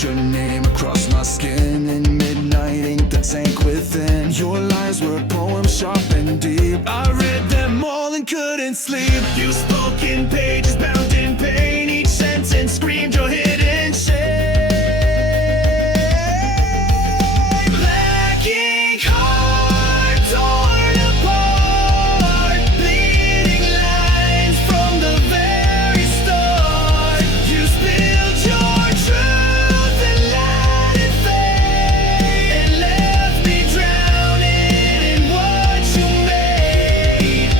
wrote your name across my skin in midnight ink that sank within. Your lines were poems sharp and deep. I read them all and couldn't sleep. You spoke in pages bound in pain. Each sentence screamed your hidden shame. Black ink heart torn apart, bleeding lines from the very start. You spilled your truth and let it fade, and left me drowning in what you made.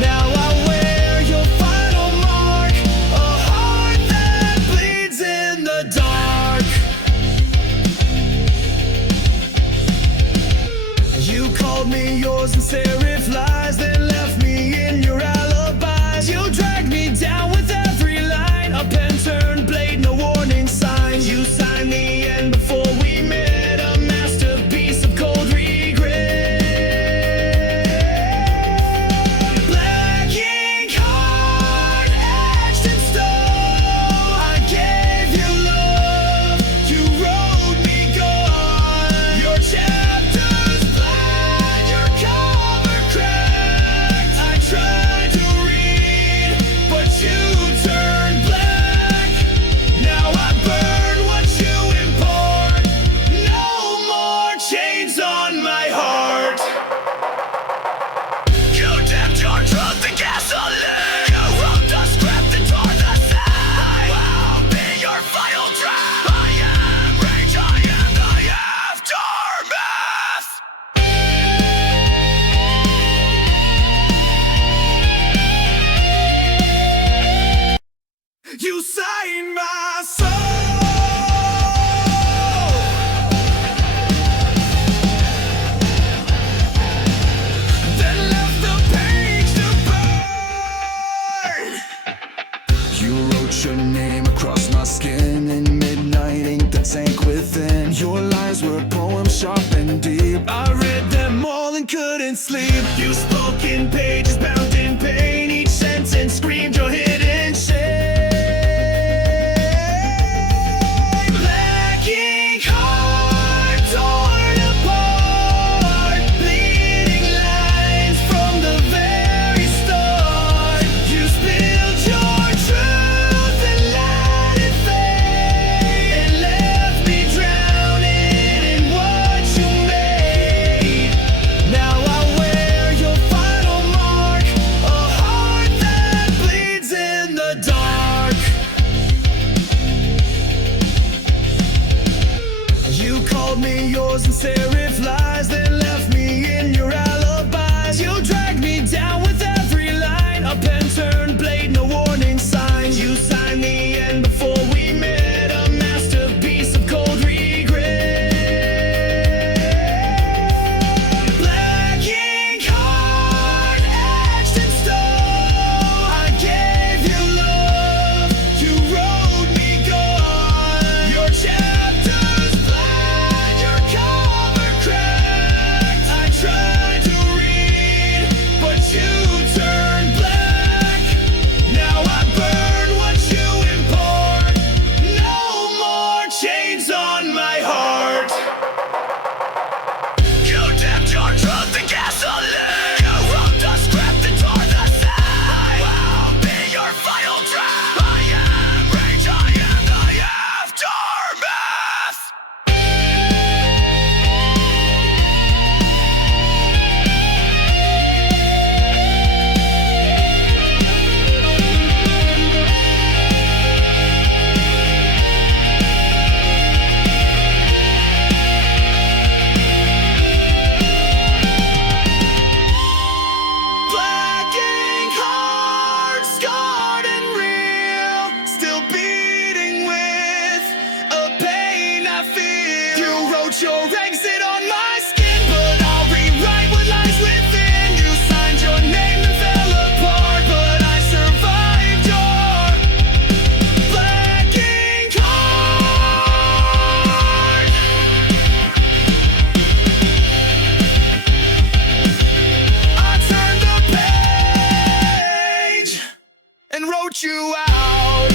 Now I wear your final mark, a heart that bleeds in the dark. You called me yours in serif lies, then left me in your alibis. You dragged me down with every line, a pen turned blade, no warning signs. You signed the end before we met, a masterpiece of cold regret. Black ink heart etched in stone. I gave you love, you wrote me gone. Your chapters flat, your cover cracked. I tried to read, but you turned black. Now I burn what you import. No more chains on my heart. You dipped your truth in gasoline. You wrote the script and tore the scene. Will be your final draft. I am rage, I am the aftermath. You signed my soul, then left the page to burn. You wrote your name across my skin in midnight ink that sank within. Your lines were poems sharp and deep. I read them all and couldn't sleep. You spoke in pages bound in pain. Each sentence screamed your hidden shame. Black ink heart torn apart, bleeding lines from the very start. You spilled your truth and let it fade, and left me drowning in what you made. Now I wear your final mark, a heart that bleeds in the dark. You called me yours in serif lies, then left me in your alibis. You dragged me down with every line, a pen turned blade, no warning signs. You signed the end before we met, a masterpiece of cold regret. Black ink heart etched in stone. I gave you love, you wrote me gone. Your chapters flat, your cover cracked. I tried to read, but you turned black. Now I burn what you import. No more chains on my heart. You dipped your truth in gasoline. You wrote the script and tore the scene. Will be your final draft. I am rage, I am the aftermath. Black ink heart, scarred and real, still beating with a pain I feel. You wrote your exit on my skin, but I'll rewrite what lies within. You signed your name and fell apart, but I survived your black ink heart. I turned the page and wrote you out.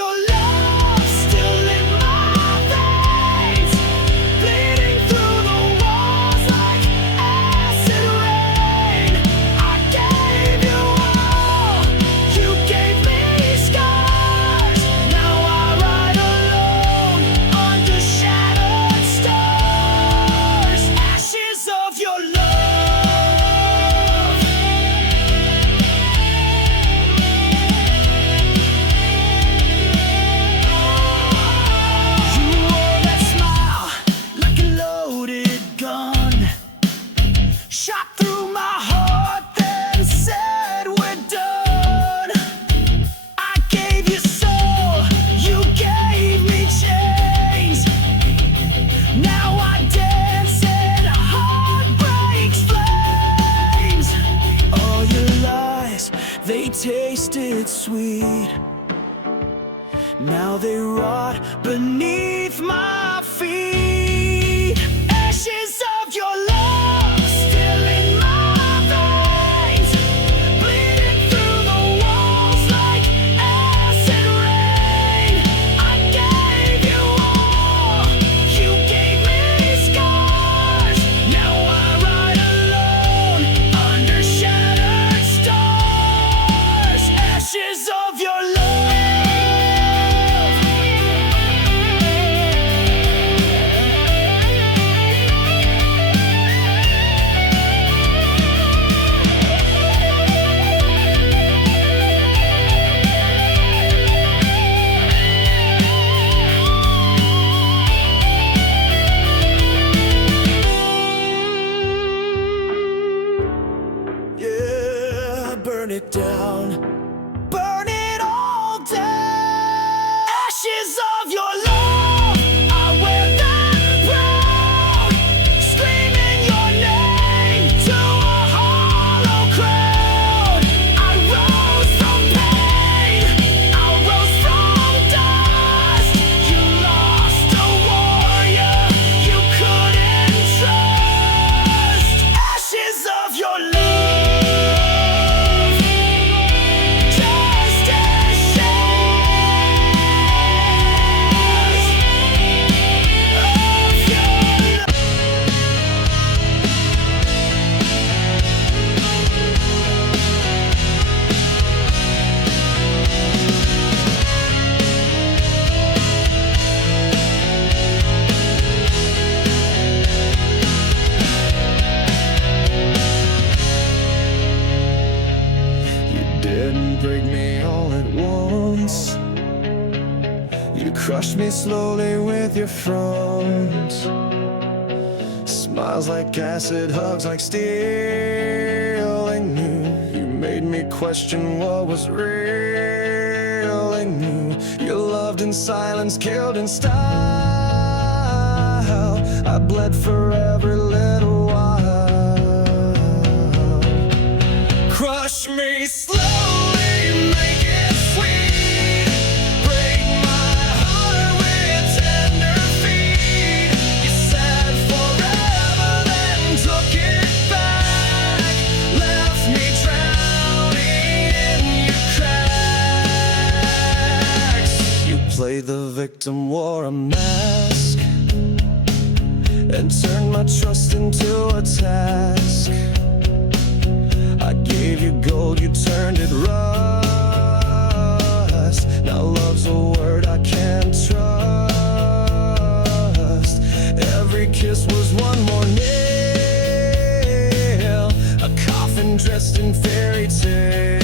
your love still in my veins, bleeding through the walls like acid rain. I gave you all, you gave me scars. Now I ride alone under shattered stars. Ashes of your love. You wore that smile like a loaded gun, shot through my heart, then said we're done. I gave you soul, you gave me chains. Now I dance in heartbreak's flames. All your lies, they tasted sweet. Now they rot beneath my feet. Ashes of your love still in my veins, bleeding through the walls like acid rain. I gave you all, you gave me scars. Now I ride alone under shattered stars. Ashes of your love. Yeah, burn it down, burn it all down. Ashes of your love, I wear them proud, screaming your name to a hollow crowd. I rose from pain, I rose from dust. You lost a warrior you couldn't trust. Ashes of your love. Just ashes of your love. You didn't break me all at once. You crushed me slowly with your front. Smiles like acid, hugs like steel. I knew you made me question what was real. I knew you loved in silence, killed in style. I bled for every little while. Crush me slowly, make it sweet. Break my heart with tender feet. You said forever, then took it back. Left me drowning in your cracks. You played the victim, wore a mask, and turned my trust into a task. I gave you gold, you turned it rust. Now love's a word I can't trust. Every kiss was one more nail, a coffin dressed in fairy tale.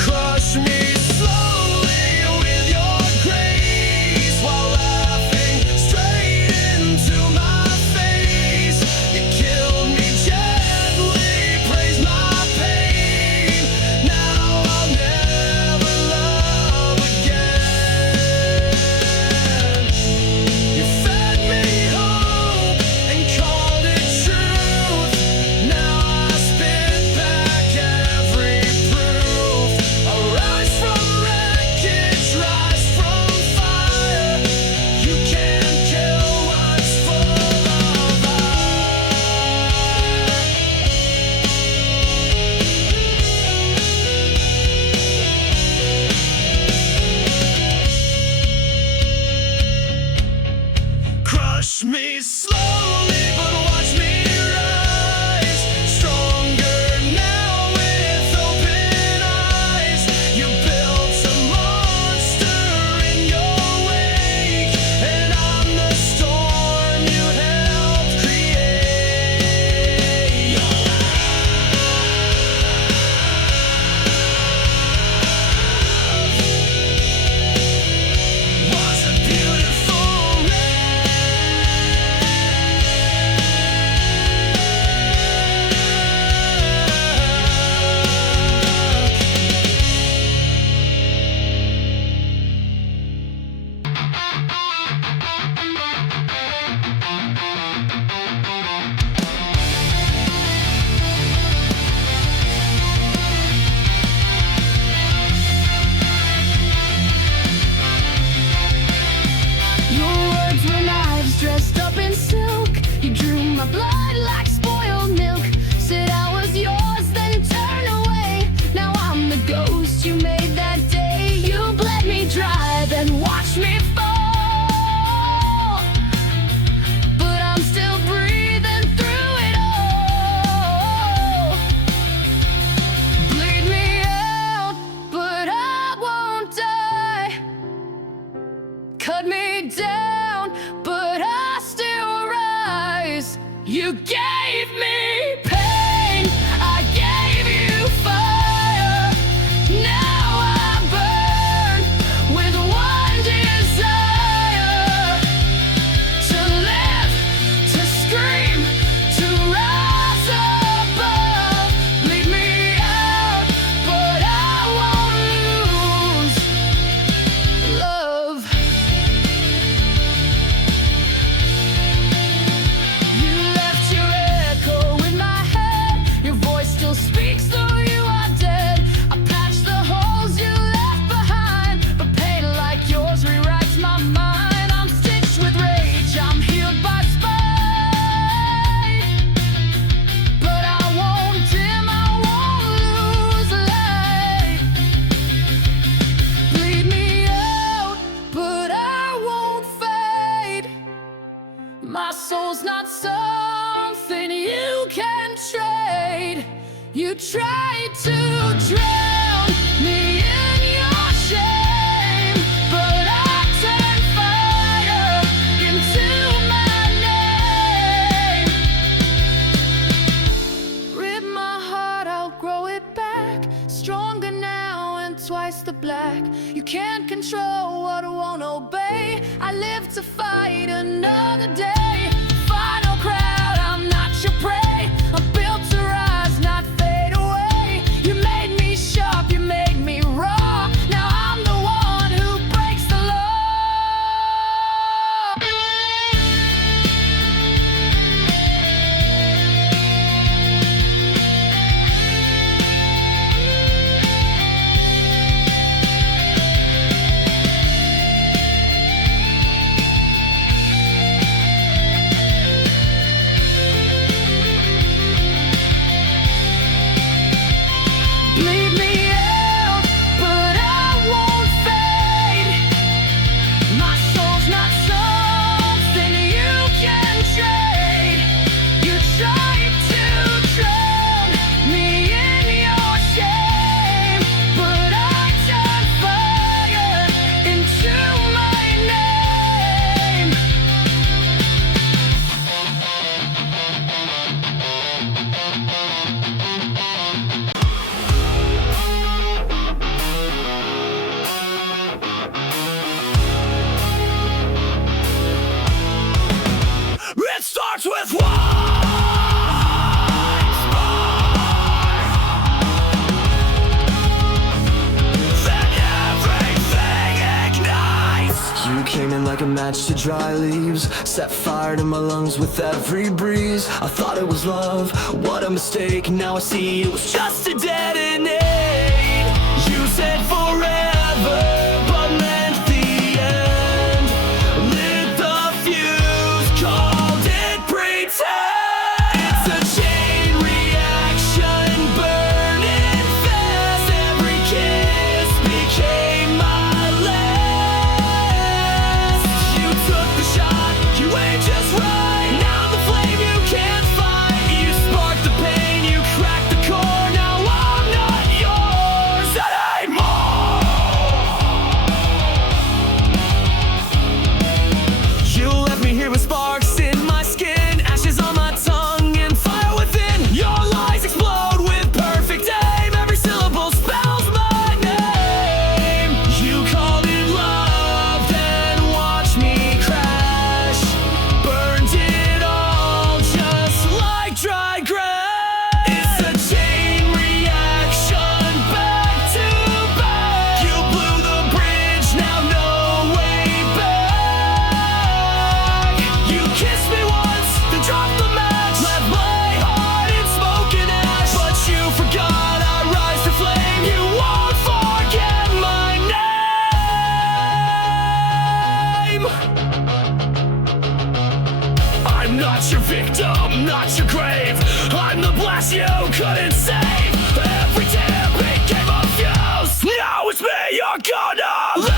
Crush me slowly with your grace, while laughing straight into my face. You killed me gently, praise my pain. Now I'll never cut me down, but I still rise. You gave me pain, I gave you fire. Now I burn with one desire: to live, to scream, to rise above. Bleed me out, but I won't lose love. You left your echo in my head. Your voice still speaks though you are dead. I patched the holes you left behind, but pain like yours rewrites my mind. I'm stitched with rage, I'm healed by spite, but I won't dim, I won't lose light. Bleed me out, but I won't fade. My soul's not something you can trade. You tried to drown me in your shame, but I turned fire into my name. Rip my heart, I'll grow it back, stronger now and twice the black. You can't control what I won't obey. I live to fight another day. Final crowd, I'm not your prey. I'm built to rise, not fade away. You made me sharp, you made me raw. Now I'm the one who breaks the law. Bleed me out, but I won't fade. My soul's not something you can trade. You tried to drown me in your shame, but I turned fire into my name. It starts with one spark, then everything ignites. You came in like a match to dry leaves, set fire to my lungs with every breeze. I thought it was love, what a mistake. Now I see it was just a detonate. You said forever, but meant the end. Lit the fuse, called it pretend. It's a chain reaction, burning fast. Every kiss became my last. You took the shot, you aimed just right. Now the flame you can't fight. You sparked the pain, you cracked the core. Now I'm not yours anymore. You left me here with sparks in my skin, ashes on my tongue, and fire within. Your lies explode with perfect aim. Every syllable spells my name. You called it love, then watched me crash. Burned it all just like dry grass. It's a chain reaction, back to back. You blew the bridge, now no way back. You kissed me once, then dropped the match. Left my heart in smoke and ash, but you forgot I rise to flame. You won't forget my name. I'm not your victim, not your grave. I'm the blast you couldn't save. Every tear became a fuse. Now it's me you're gonna lose.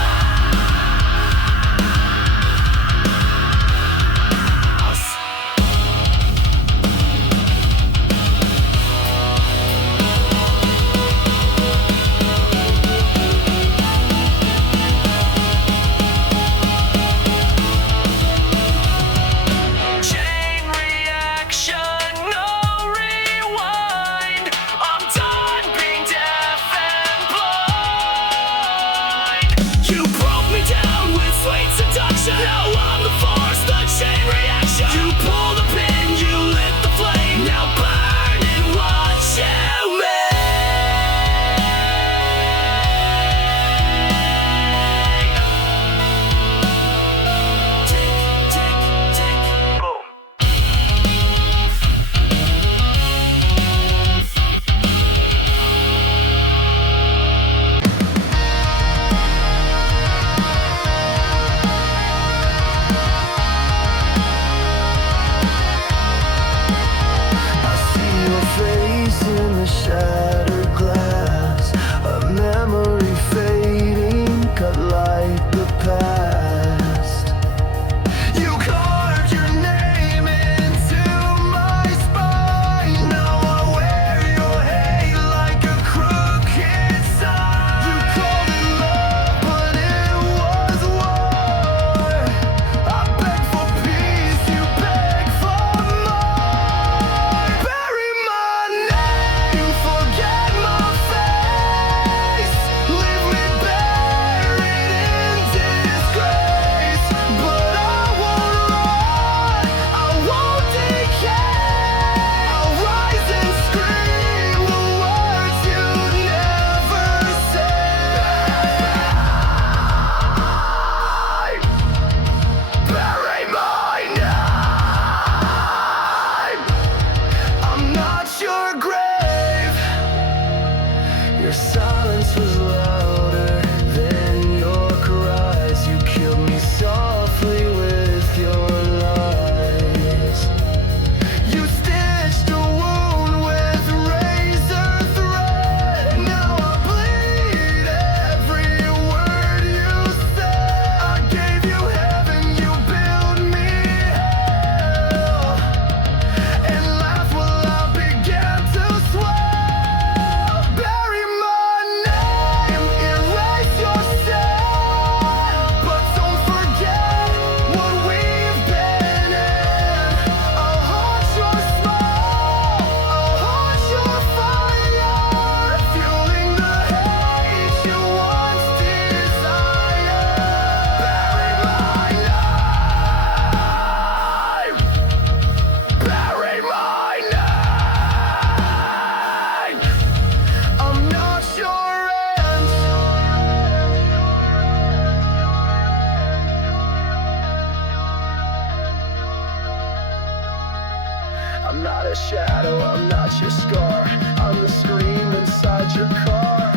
shadow, I'm not your scar. I'm the scream inside your car.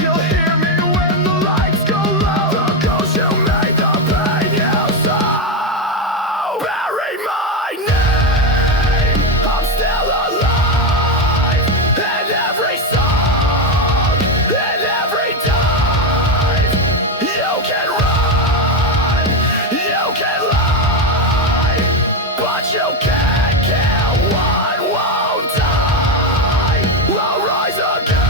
You'll hear me when the lights go low. The ghost you made, the pain you sow. Bury my name, I'm still alive. In every song, in every dive. You can run, you can lie, but you can't kill what won't die. I'll rise again.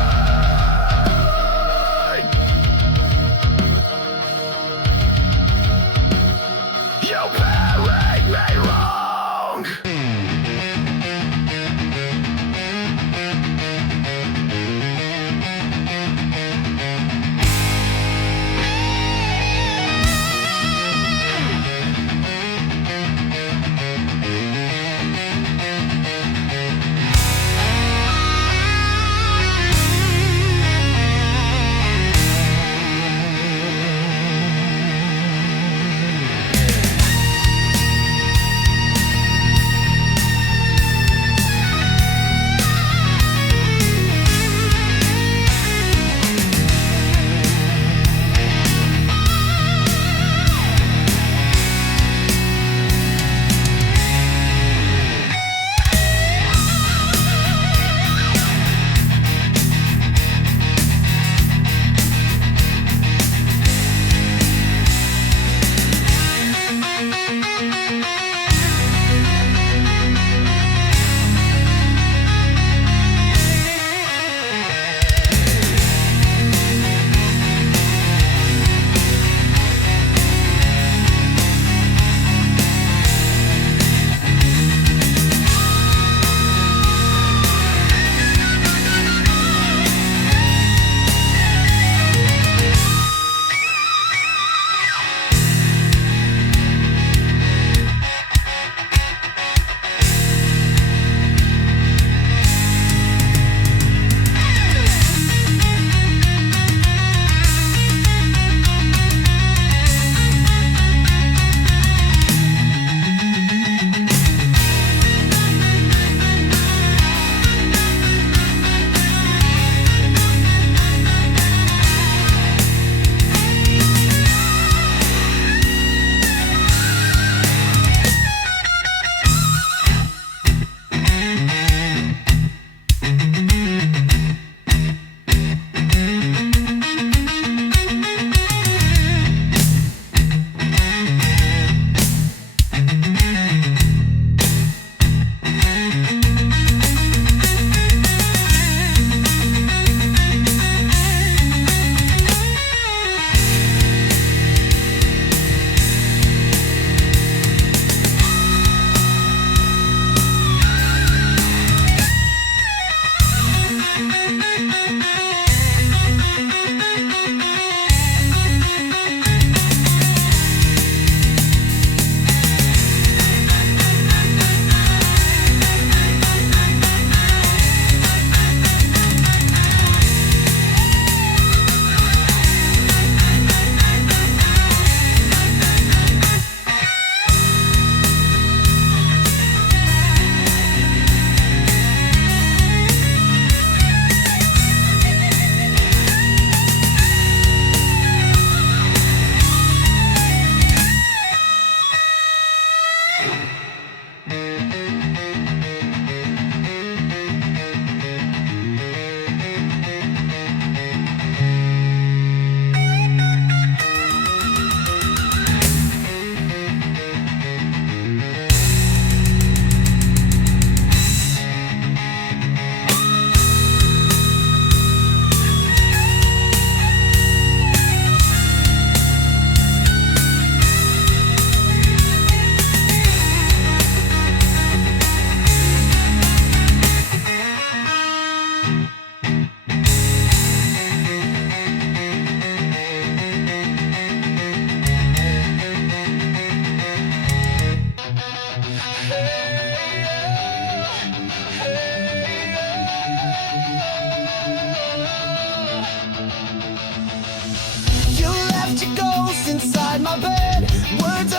You buried me wrong.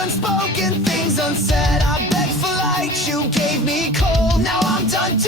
unspoken, things unsaid. I begged for light, you gave me cold. Now I'm done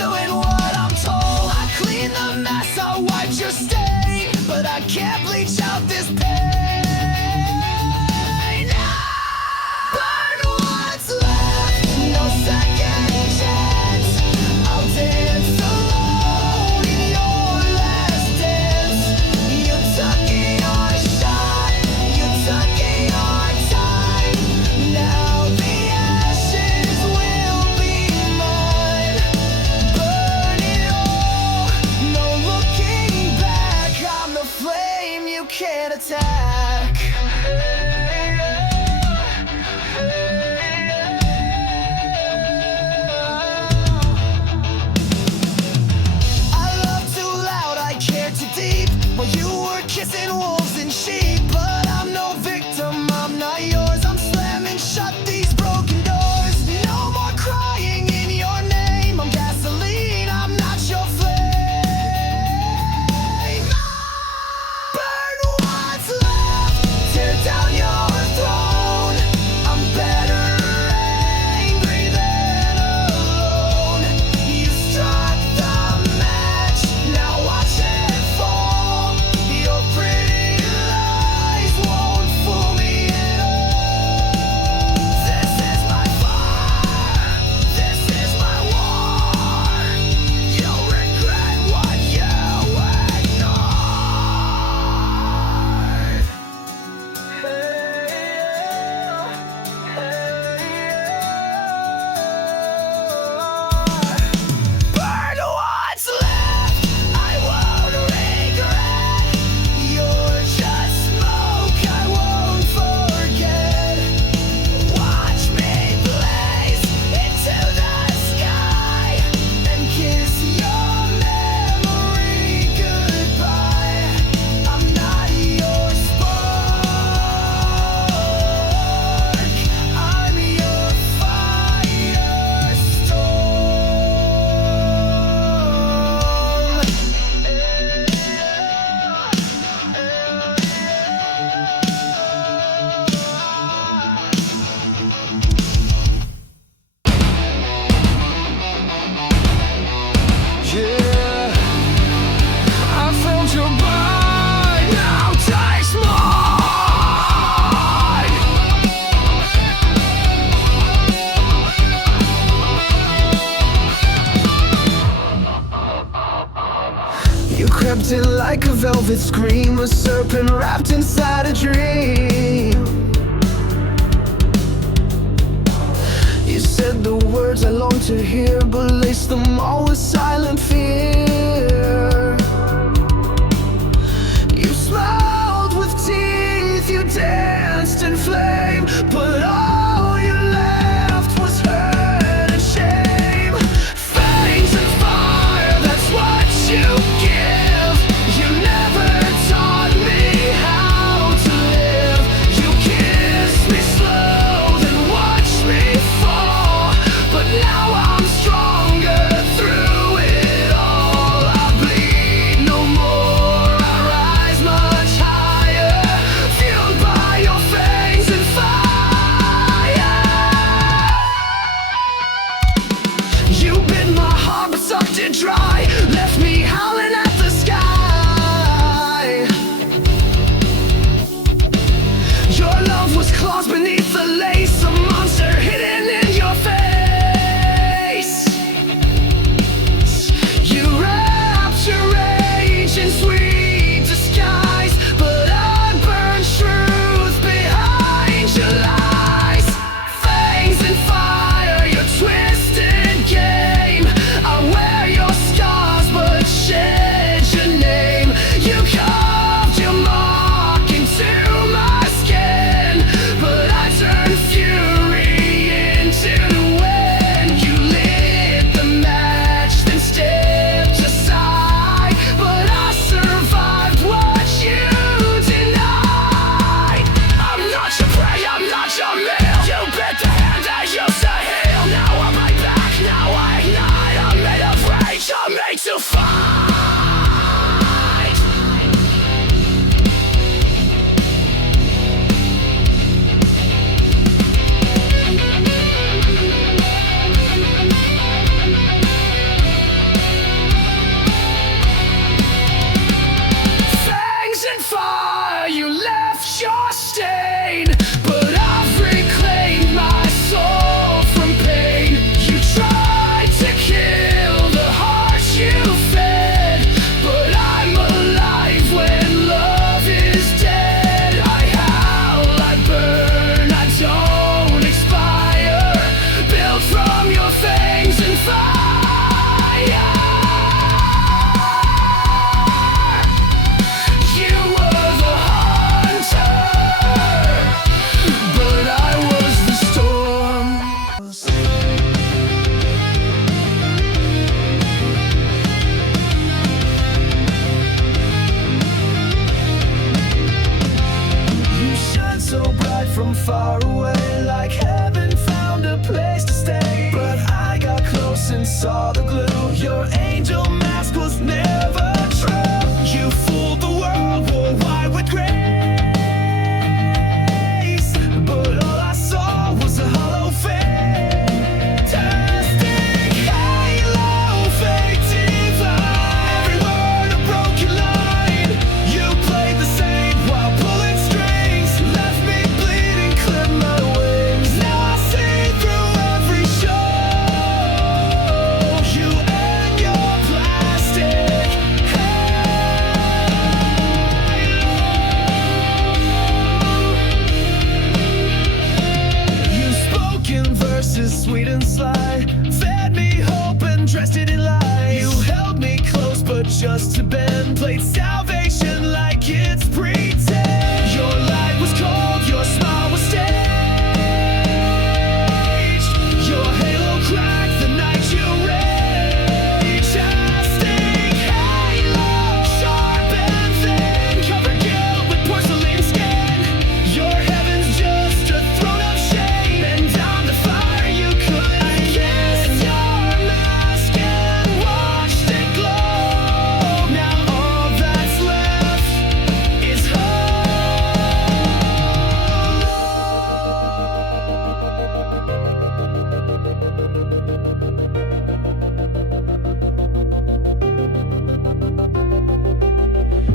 I love too loud, I care too deep. While you were kissing wolves and sheep. But I'm no victim, I'm not yours. I'm slamming shut these broken doors. No more crying in your name. I'm gasoline, I'm not your flame. Burn what's left, tear down your throne. I'm better angry than alone. You struck the match, now watch it fall. Your pretty lies won't fool me at all. This is my fire, this is my war. You'll regret what you ignored. Burn what's left, I won't regret. You're just smoke, I won't forget. Watch me blaze into the sky and kiss your memory goodbye. I'm not your spark, I'm your Yeah, I found your body, now taste mine. You crept in like a velvet scream, a serpent wrapped inside a dream. You said the words I long to hear, but laced them all with silent fear. You smiled with teeth, you danced in flame, but all you left was hurt and shame. Fangs and fire, that's what you give. You never taught me how to live. You kissed me slow, then watched me fall. But now I'm stronger through it all. I bleed no more, I rise much higher, fueled by your fangs and fire. You bit my heart but sucked it dry, left me howling at the sky. Your love was claws beneath the lace, a monster hidden in your face. You wrapped your rage in sweet disguise, but I burned truth behind your lies. Fangs and fire, your twisted game. I wear your scars but shed your name. You carved your mark into my skin, but I turned fury into the wind. You lit the match, then stepped aside, but I survived what you denied. I'm not your prey, I'm not your meal. You bit the hand I used to heal. Now I'm right back, now I ignite. I'm made of rage, I'm made to fight. Fangs and fire, you left your stain, but I've reclaimed my soul from pain. You tried to kill the heart you fed, but I'm alive when love is dead. I howl, I burn, I don't expire, built from your fangs and fire. You were the heart from far away, like heaven found a place to stay. But I got close and saw the glue. Your angel mask was never true. You fooled the world, wore white with grace, but all I saw was a hollow fantastic halo, fake divine. Every word a broken line. You played the same while pulling strings, left me bleeding, clipped my wings. Now I see through every show. You and your plastic halo. You spoke in verses sweet and sly, fed me hope and dressed it in lies. You held me close but just to bend, played salvation like it's pretend. Your light was cold, your smile was staged. Your halo cracked the night you raged. Casting halo, sharp and thin, covered guilt with porcelain skin. Your heaven's just a throne of shame, and down the fire you couldn't kiss. Your mask and watched it glow. Now all that's left is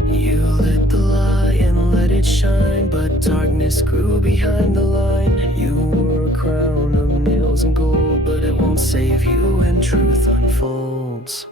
You lit the light and let it shine, but darkness grew behind the line. You wore a crown of nails and gold, but it won't save you when truth unfolds.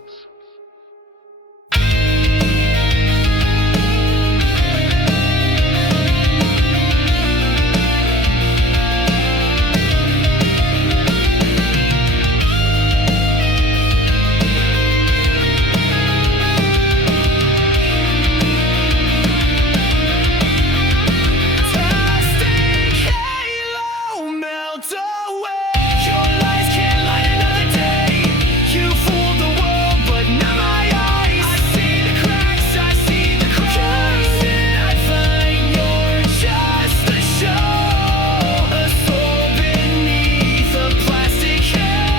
Plastic halo, melt away. Your lies can't light another day. You fooled the world, but not my eyes. I see the cracks, I see the cracks. I find you're just a show, a soul beneath a plastic halo.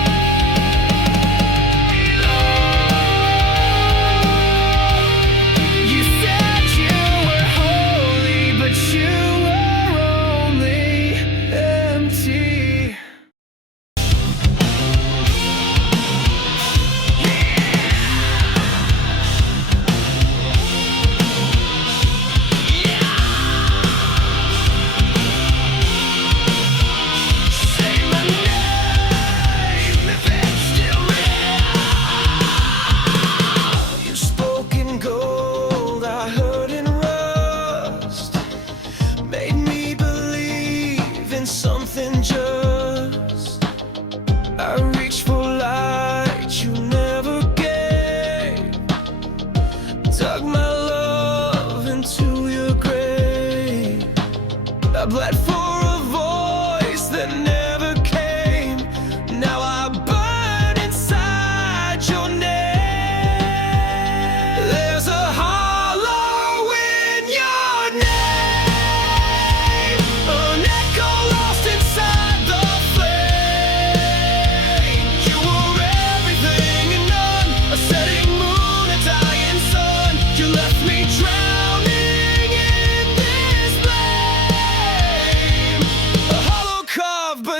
You said you were holy, but you were only empty. Say my name if it's still real. You spoke in gold, I heard in rust, made me believe in something just. I reached for light you never gave, dug my love into your grave. I bled for a voice that never came. Now I burn inside your name. There's a hollow in your name, an echo lost inside the flame. You were everything and none, a setting moon, a dying sun. You left me drowning in this flame, a hollow carved but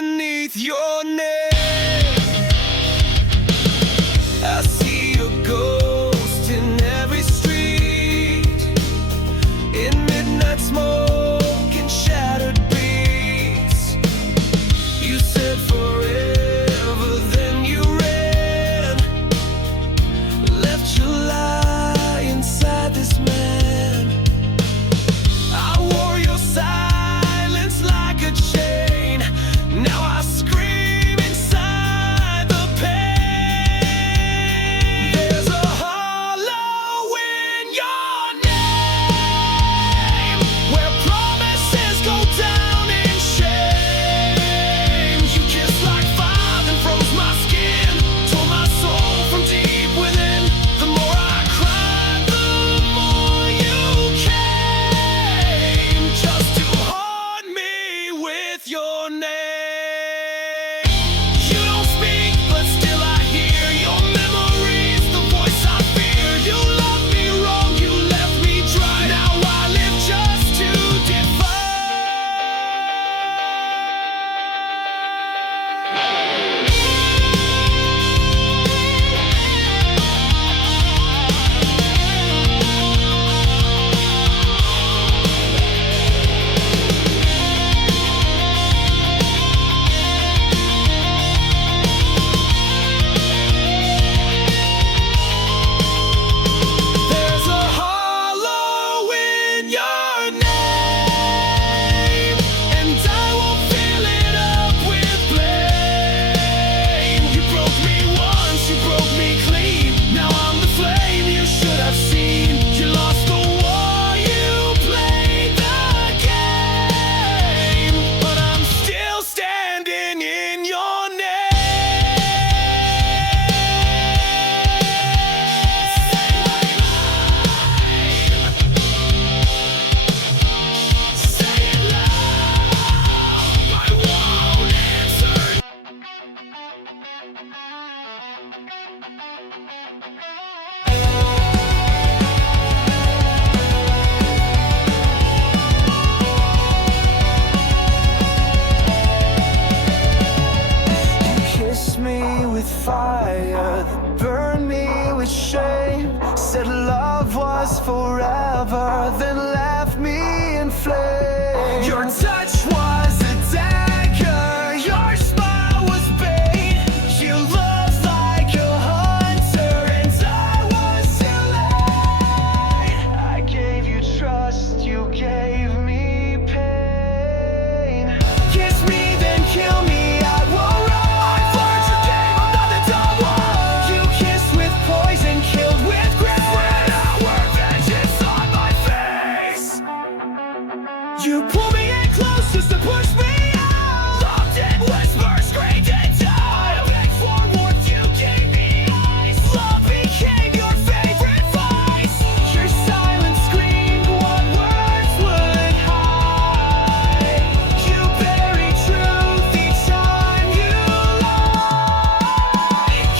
close just to push me out. Loved in whispers, screamed in time. I begged for warmth, you gave me ice. Love became your favorite vice. Your silence screamed what words would hide. You bury truth each time you lie.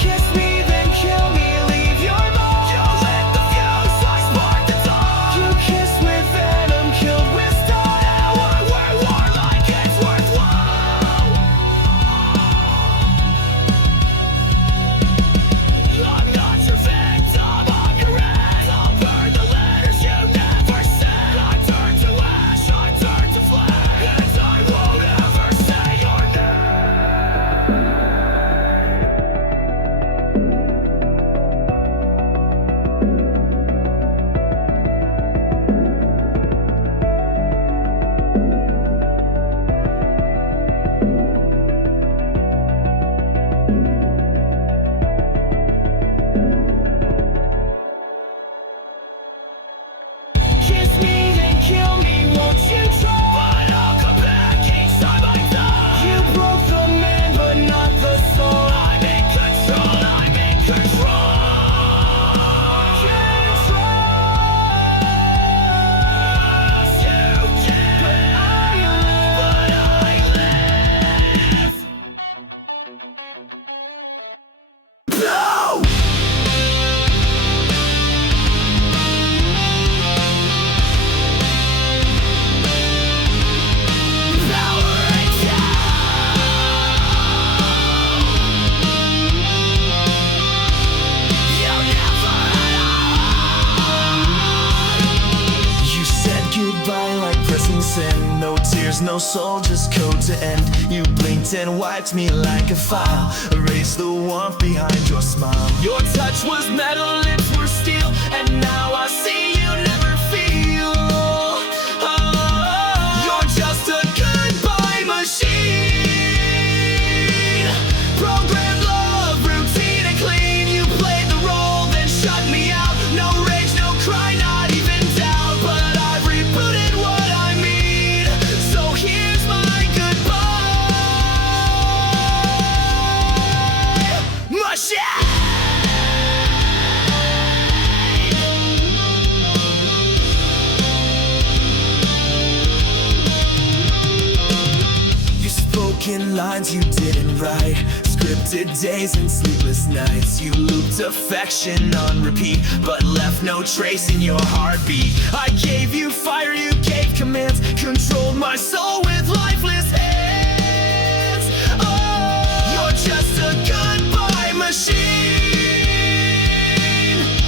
Kiss me, then kill me, leave your mark. You lit the fuse, I sparked the dawn. You kissed with venom, killed with stone. Now we're war like it's worthwhile. I'm not your victim, I'm your end. I'll burn the letters you never said. I turn to ash, I turn to flame, and I won't ever say your Kiss me, then kill me, won't you try? But I'll come back each time I die. You broke the man, but not the soul. I'm in control, I'm in control. You can, but I live. No! You said goodbye like pressing send. No tears, no soul, just code to end. You blinked and wiped me like a file. Erased the warmth behind your smile. Your touch was metal, lips were steel, and now I see you never feel. Oh, you're just a goodbye machine. Programmed love, routine and clean. You played the role, then shut me out. No rage, no cry, not even doubt. But I've rebooted what I mean. So here's my goodbye machine. You spoke in lines you didn't write. Scripted days and sleepless nights. You looped affection on repeat, but left no trace in your heartbeat. I gave you fire, you gave commands, controlled my soul with lifeless hands. Oh, you're just a goodbye machine.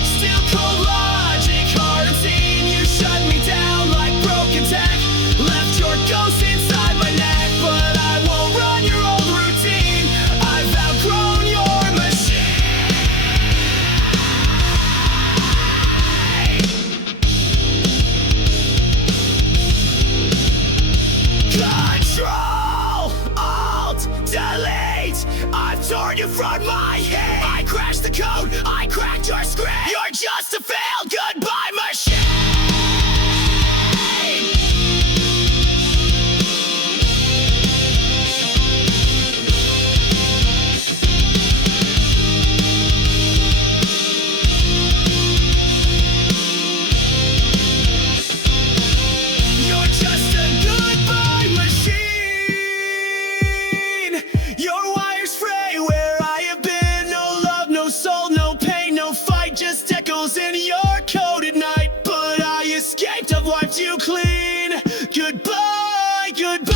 Still cold logic, hard unseen. You shut me down like broken tech. Left your ghost inside my neck, but I won't run your old routine. I've outgrown your machine. Control, Alt, Delete. I've torn you from my head. I crashed the code, I cracked your screen. You're just a failed goodbye machine. You're just a goodbye machine. Your wires fray where I have been. No love, no soul, no pain, no fight. Just echoes in your code at night. But I escaped, I've wiped you clean. Goodbye, goodbye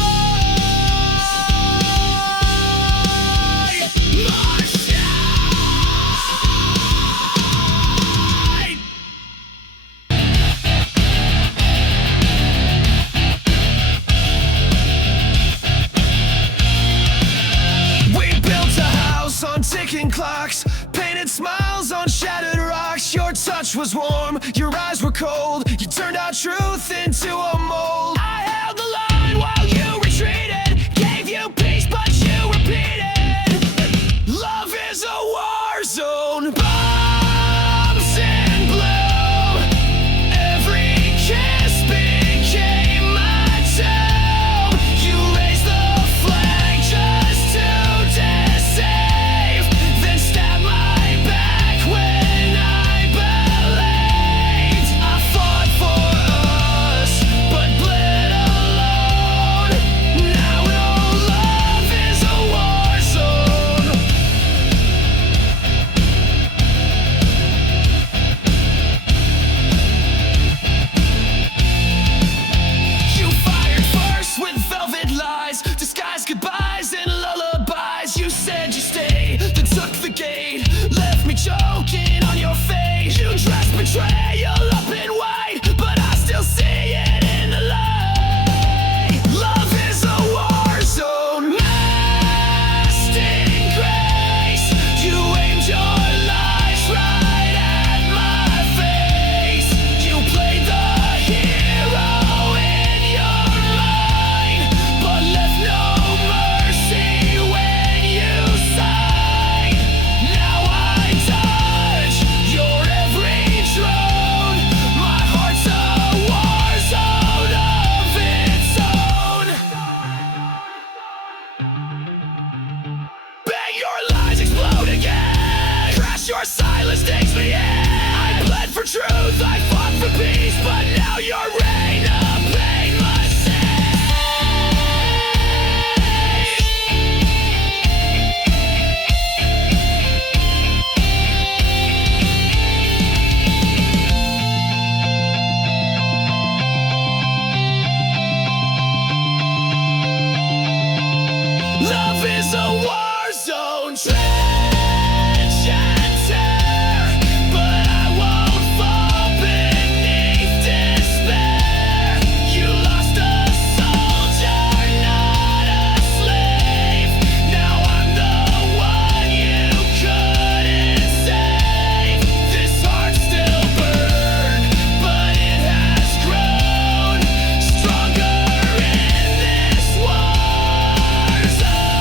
machine. We built a house on ticking clocks, painted smiles on shattered rocks. Your touch was warm, your eyes were cold. You turned our truth into a mold. I held the line while you retreated, gave you peace but you repeated. Love is a war zone, bombs in bloom. Every kiss became a tomb. your reign of painless love is a war zone, trench and tear, but I won't fall beneath despair. You lost a soldier, not a slave. Now I'm the one you couldn't save. This heart still burns, but it has grown stronger in this war zone.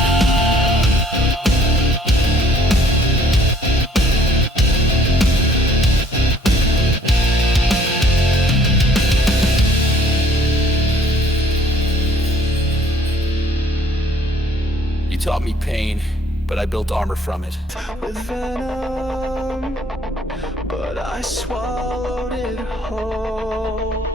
You taught me pain, but I built armor from it. With venom, but I swallowed it whole.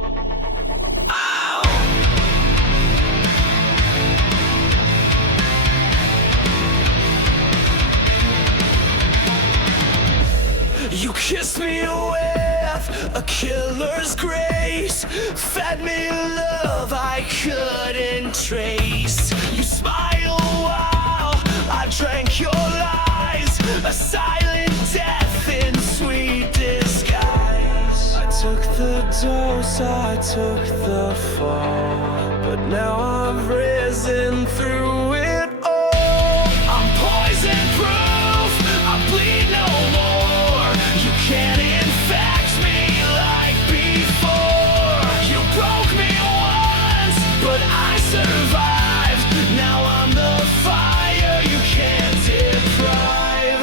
You kissed me with a killer's grace, fed me love I couldn't trace. You smiled while I drank your lies, a silent death in sweet disguise. I took the dose, I took the fall, but now I've risen through it all. I'm poison proof, I bleed no more. You can't infect me like before. You broke me once, but I survived. Now I'm the fire you can't deprive.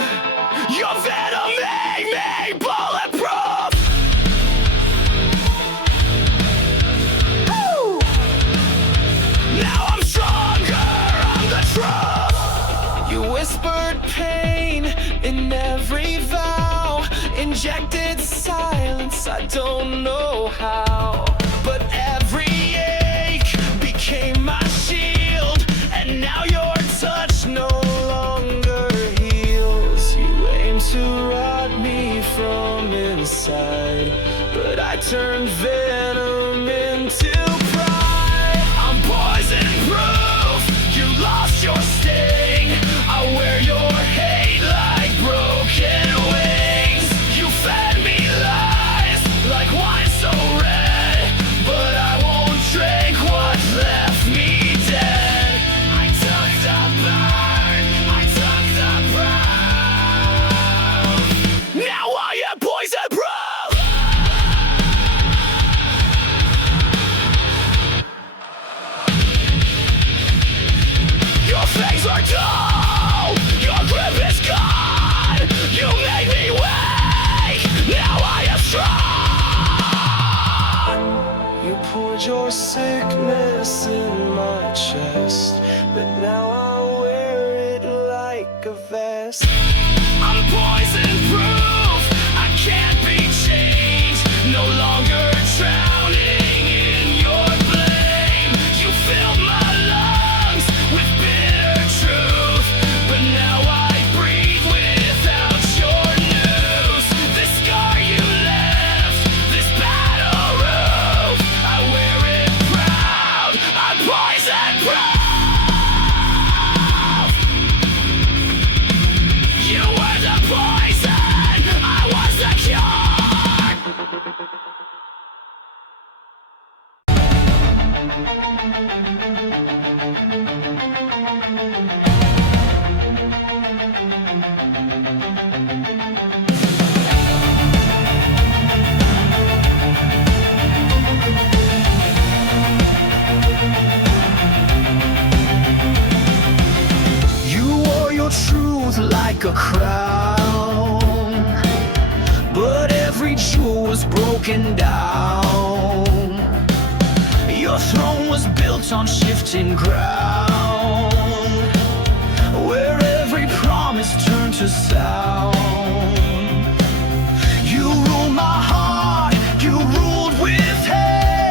Your venom made me bulletproof. Woo! Now I'm stronger, I'm the truth. You whispered pain in every vow, injected silence, I don't know how. But every ache became my shield, and now your touch no longer heals. You aim to rot me from inside, but I turned venom into pride. I'm poison proof, you lost your sting. I wear your hate like broken wings. You fed me lies like wine so red, but I won't drink what left me dead. I took the burn, I took the brown. Now I am poison proof. Your fangs are dull, your grip is gone. You made me weak, now I am strong. You poured your sickness in my chest, but now I wear it like a vest. I'm poison proof, I can't be changed. No longer drowning in your blame. You filled my lungs with bitter truth, but now I breathe without your news. This scar you left, this battle roof, I wear it proud. I'm poison proof. You were the poison, I was the cure. You wore your truth like a crown, but every jewel was broken down. Your throne was built on shifting ground, where every promise turned to sound. You ruled my heart, you ruled with hate.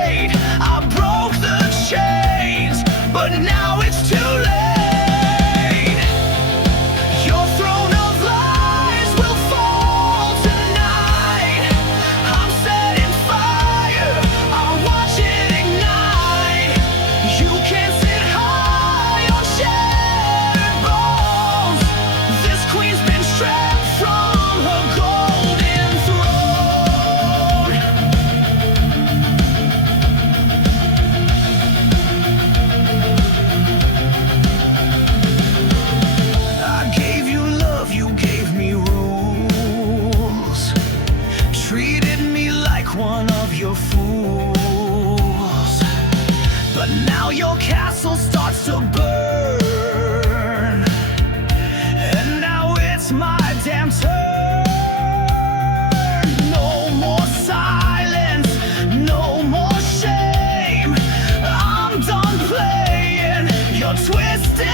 twisted